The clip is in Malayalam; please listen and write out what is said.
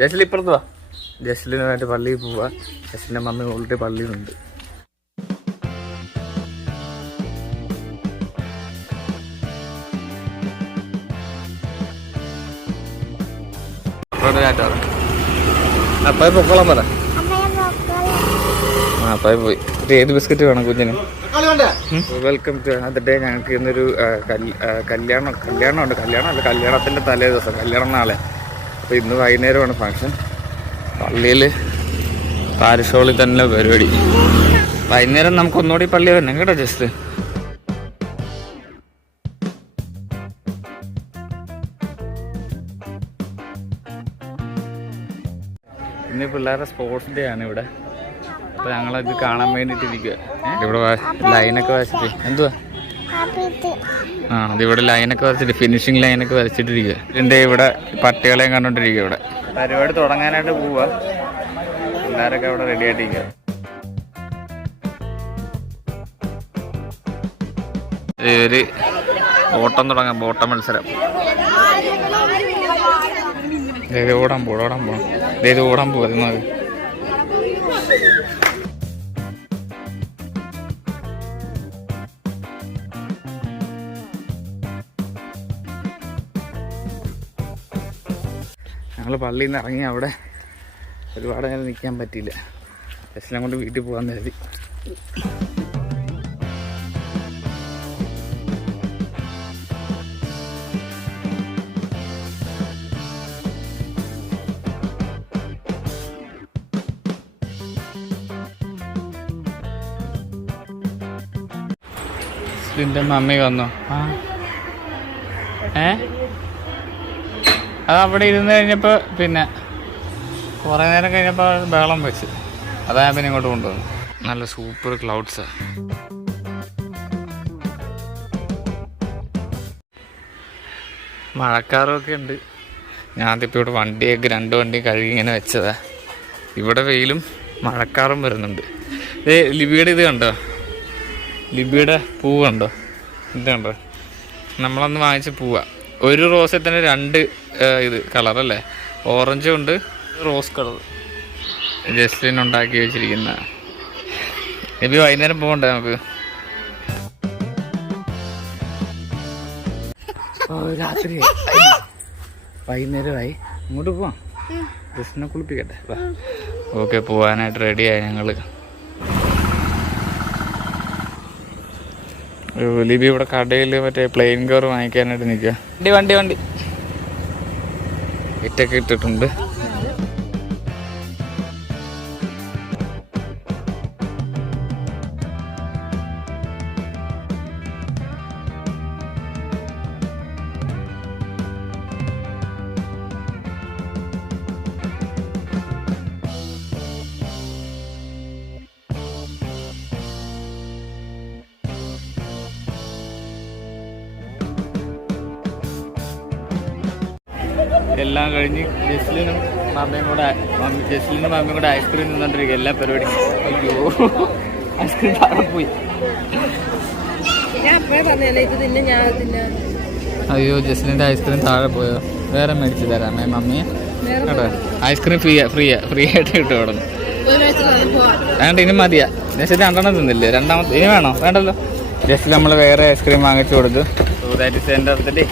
ജസ്റ്റിൽ ഇപ്പുറത്ത് വാ. ജസ്റ്റിനുമായിട്ട് പള്ളിയിൽ പോവാ. ജസ്റ്റിൻ്റെ മമ്മി ഓൾറെഡി പള്ളിയിലുണ്ട്. അപ്പായി പൊക്കോളാൻ പറ. അപ്പായി പോയി. ഏത് ബിസ്ക്കറ്റ് വേണം കുഞ്ഞിന്? Welcome to another day. ഞങ്ങൾക്ക് ഇന്നൊരു കല്യാണമുണ്ട്. കല്യാണത്തിൻ്റെ തലേ ദിവസം. കല്യാണം നാളെ. അപ്പോൾ ഇന്ന് വൈകുന്നേരമാണ് ഫങ്ഷൻ. പള്ളിയിൽ പാരിഷോളിൽ തന്നെ പരിപാടി. വൈകുന്നേരം നമുക്ക് ഒന്നുകൂടി പള്ളി വരണം കേട്ടോ. ജസ്റ്റ് ഇന്ന് പിള്ളേരുടെ സ്പോർട്സ് ഡേ ആണ് ഇവിടെ. അപ്പോൾ ഞങ്ങളത് കാണാൻ വേണ്ടിയിട്ടിരിക്കുക. ഇവിടെ ലൈനൊക്കെ വരച്ചിട്ട് എന്തുവാ അതിവിടെ ലൈനൊക്കെ വരച്ചിട്ട് ഫിനിഷിങ് ലൈനൊക്കെ വരച്ചിട്ടിരിക്കുക. ഇതിൻ്റെ ഇവിടെ പട്ടികളെയും കണ്ടോണ്ടിരിക്കുക. ഇവിടെ പരിപാടി തുടങ്ങാനായിട്ട് പോവുക. പിള്ളേരൊക്കെ അവിടെ റെഡി ആയിട്ടിരിക്കുക. ഒരു ഓട്ടം തുടങ്ങാം. ഓട്ട മത്സരം. ഓടാൻ പോകണം. ഓടാൻ പോകുന്നത് ഞങ്ങൾ പള്ളിയിൽ നിന്ന് ഇറങ്ങി. അവിടെ ഒരുപാട് നേരം നിൽക്കാൻ പറ്റിയില്ല. ജസ്റ്റിനെ കൊണ്ട് വീട്ടിൽ പോകാൻ കരുതി. ജസ്റ്റിൻ്റെ മമ്മി വന്നോ? അത് അവിടെ ഇരുന്ന് കഴിഞ്ഞപ്പോൾ പിന്നെ കുറേ നേരം കഴിഞ്ഞപ്പോൾ ബഹളം വെച്ച്. അതാ പിന്നെ ഇങ്ങോട്ട് കൊണ്ടുവന്നു. നല്ല സൂപ്പർ ക്ലൗഡ്സാണ്. മഴക്കാറൊക്കെ ഉണ്ട്. ഞാനിപ്പോൾ ഇവിടെ വണ്ടിയൊക്കെ 2 വണ്ടി കഴുകി ഇങ്ങനെ വെച്ചതാ. ഇവിടെ വെയിലും മഴക്കാറും വരുന്നുണ്ട്. ലിബിയുടെ ഇത് കണ്ടോ? ലിബിയുടെ പൂവ് കണ്ടോ? ഇത് കണ്ടോ? നമ്മളന്ന് വാങ്ങിച്ച പൂവാ. ഒരു റോസിൽ തന്നെ 2 ഇത് കളറല്ലേ? ഓറഞ്ചും ഉണ്ട്, റോസ് കളർ. ജസ്റ്റിൻ ഉണ്ടാക്കി വെച്ചിരിക്കുന്ന. ഇനി വൈകുന്നേരം പോകണ്ടേ നമുക്ക്? രാത്രി വൈകുന്നേരമായി. ഇങ്ങോട്ട് പോവാം. ജസ്റ്റിനെ കുളിപ്പിക്കട്ടെ. ഓക്കെ, പോവാനായിട്ട് റെഡിയായി ഞങ്ങൾ. ലിബി ഇവിടെ കടയിൽ മറ്റേ പ്ലെയിൻ കാർ വാങ്ങിക്കാനായിട്ട് നിൽക്കുക. വണ്ടി ഇറ്റൊക്കെ ഇട്ടിട്ടുണ്ട്. എല്ലാം കഴിഞ്ഞ് ജസ്ലിനും മമ്മിയും കൂടെ ഐസ്ക്രീം തിന്നോണ്ടിരിക്കുക. എല്ലാ പരിപാടിയും. അയ്യോ, ഐസ്ക്രീം താഴെ പോയി. അയ്യോ, ജസ്ലിൻ്റെ ഐസ്ക്രീം താഴെ പോയോ? വേറെ മേടിച്ച് തരാമേ മമ്മിയെ കേട്ടോ. ഐസ്ക്രീം ഫ്രീ ആയിട്ട് കിട്ടും അവിടെ നിന്ന്. വേണ്ട, ഇനി മതിയാ. ജസ്റ്റിന് 2 തിന്നില്ലേ? രണ്ടാമത്തെ ഇനി വേണോ? വേണ്ടല്ലോ. ജസ്റ്റിൽ നമ്മൾ വേറെ ഐസ്ക്രീം വാങ്ങിച്ചു കൊടുത്തു. So that is end of the day.